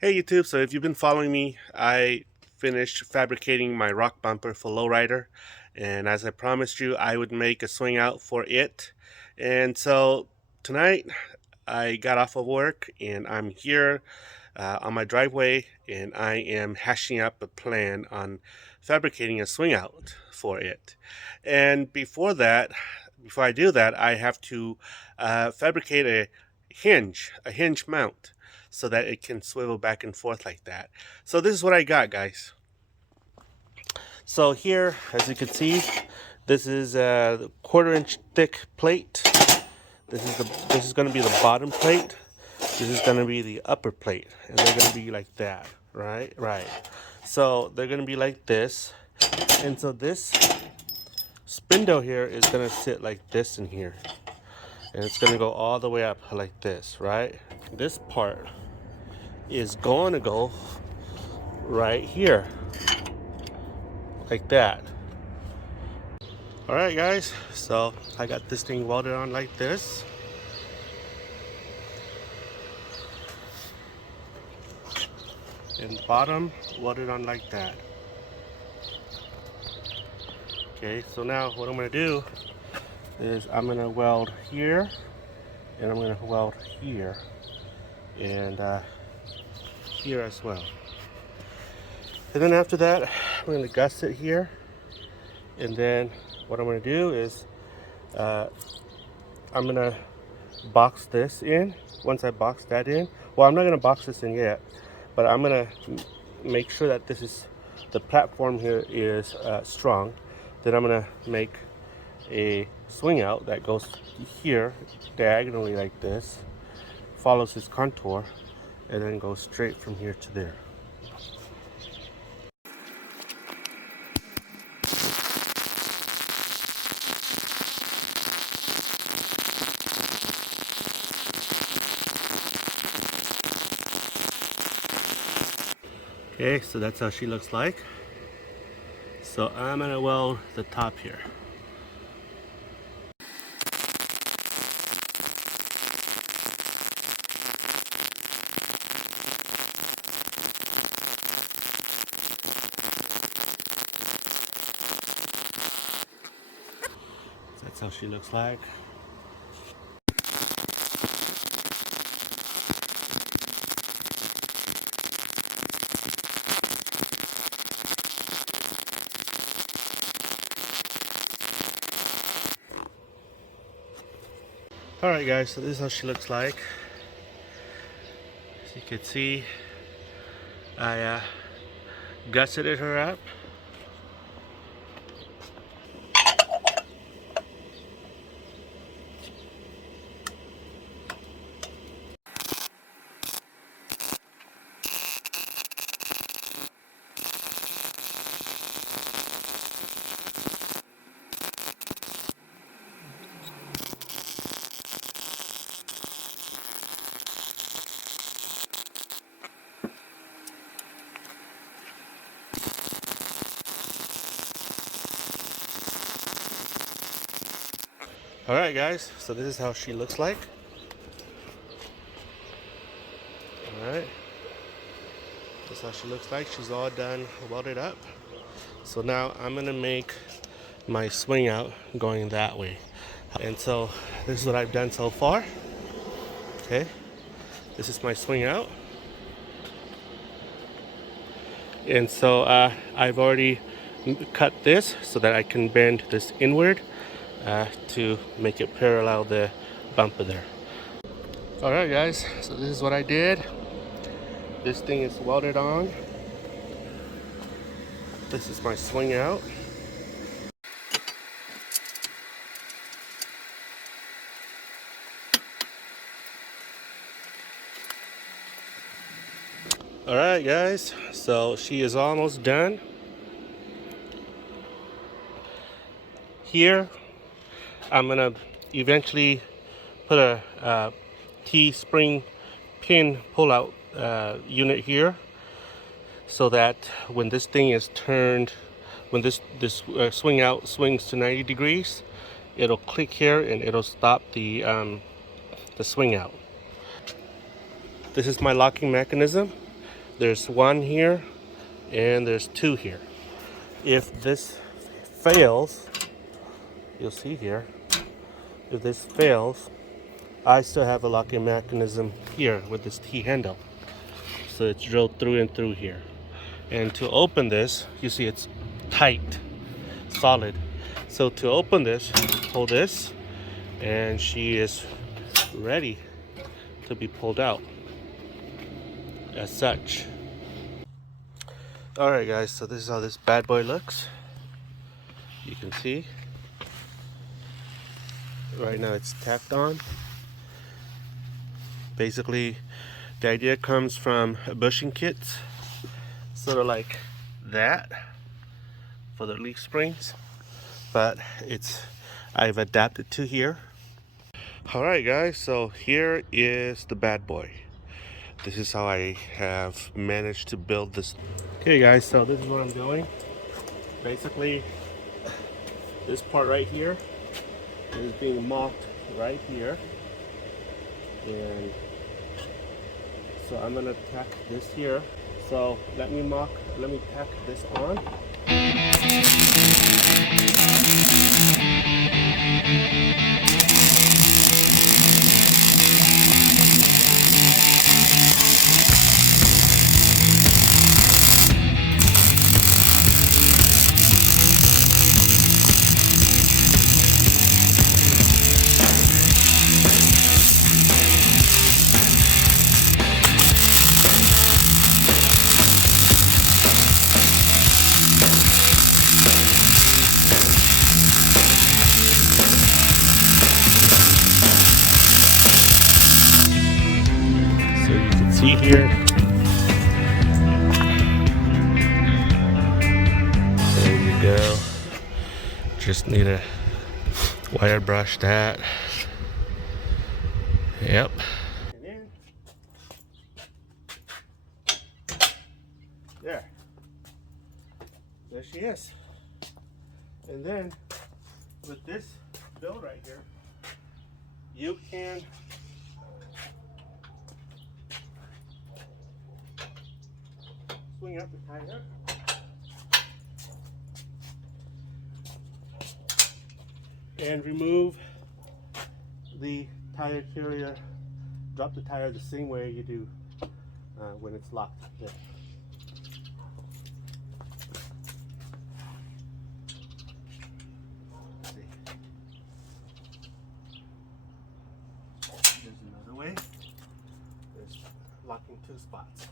Hey YouTube, so if you've been following me, I finished fabricating my rock bumper for Lowrider, and as I promised you, I would make a swing out for it. And so tonight, I got off of work and I'm here on my driveway, and I am hashing up a plan on fabricating a swing out for it. And before I do that, I have to fabricate a hinge mount, so that it can swivel back and forth like that. So this is what I got, guys. So here, as you can see, this is a 1/4 inch thick plate. This is going to be the bottom plate. This is going to be the upper plate, and they're going to be like that, right? Right. So they're going to be like this, and so this spindle here is going to sit like this in here, and it's going to go all the way up like this, right? This part is going to go right here, like that. All right, guys, so I got this thing welded on like this. And the bottom welded on like that. Okay, so now what I'm gonna do is I'm gonna weld here, and I'm gonna weld here, and here as well. And then after that, I'm gonna gusset it here, and then what I'm gonna do is I'm gonna box this in. Once I box that in, well, I'm not gonna box this in yet, but I'm gonna make sure that the platform here is strong. Then I'm gonna make a swing out that goes here diagonally like this, follows its contour, and then goes straight from here to there. Okay, so that's how she looks like. So I'm gonna weld the top here. So that's how she looks like. Alright guys, so this is how she looks like. As you can see, I gusseted her up. Alright guys, so this is how she looks like. Alright, this is how she looks like. She's all done welded up. So now I'm gonna make my swing out going that way. And so this is what I've done so far. Okay, this is my swing out. And so I've already cut this so that I can bend this inward to make it parallel the bumper there. Alright guys, so this is what I did. This thing is welded on. This is my swing out. Alright guys, so she is almost done. Here, I'm gonna eventually put a T-spring pin pull-out unit here, so that when this thing is turned, when this swing out swings to 90 degrees, it'll click here and it'll stop the swing out. This is my locking mechanism. There's one here and there's two here. If this fails, you'll see here, if this fails, I still have a locking mechanism here with this T handle. So it's drilled through and through here. And to open this, you see it's tight, solid. So to open this, pull this, and she is ready to be pulled out as such. Alright guys, so this is how this bad boy looks. You can see right now it's tacked on. Basically the idea comes from bushing kits, sort of like that for the leaf springs, but I've adapted to here. Alright guys, so here is the bad boy. This is how I have managed to build this. Okay guys, so this is what I'm doing. Basically, this part right here is being mocked right here. And so I'm gonna tack this here. So let me tack this on. See here, there you go. Just need to wire brush that. Yep. And then there she is. And then with this build right here, you can swing up the tire and remove the tire carrier. Drop the tire the same way you do when it's locked there. Let's see. There's another way. There's locking two spots.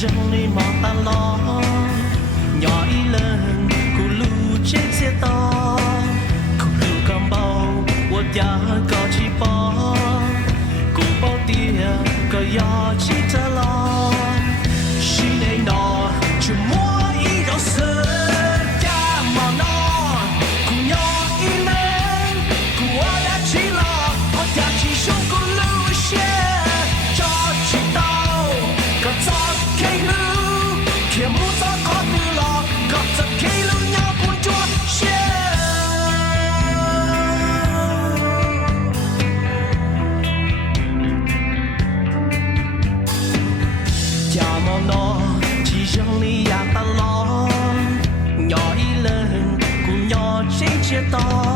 rừng đi mò ta lo nhỏ ý lên cụ lu trên xe to cụ lu cầm bao của cha có chi bỏ cụ bao tia có gió chi ta lo chỉ để nó chỉ mua ý đâu sơ cha mà nó cụ nhỏ ý lên cụ đã chỉ lo họ cha chỉ sống cụ lu xe cho chỉ tao có gió cây lu kia muốn gió có từ lo có gió cây lu nhau cuốn chua xe cha mong nó chỉ riêng lý ta lo nhỏ ý lên cùng nhỏ trên chia to